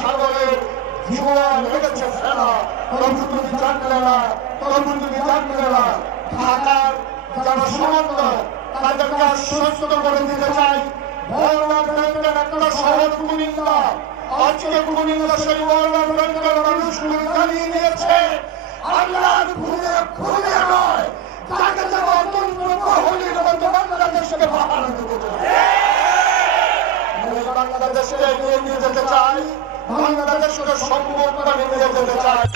সাগরের জীবন লেগেছে ফেরা, তবু তুমি জানলে না, তবু তুমি জানলে না। ঢাকার যারা সমন্বয় তাদেরকে আশ্বস্ত করে দিতে চাই, মৌলানা ব্যাংকের একটা শহর কুমিল্লা, আজকে কুমিল্লা সেই মৌলানা ব্যাংকের মানুষগুলো জানিয়ে দিয়েছে আল্লাহর খুনে খুনে নয়, তাকে যারা অতন্ত্র প্রহরীর মতো বাংলাদেশকে পাহারা দিতে চায়। বাংলাদেশকে এগিয়ে নিয়ে যেতে চাই, বাংলাদেশকে সম্পদ করে নিয়ে যেতে চাই।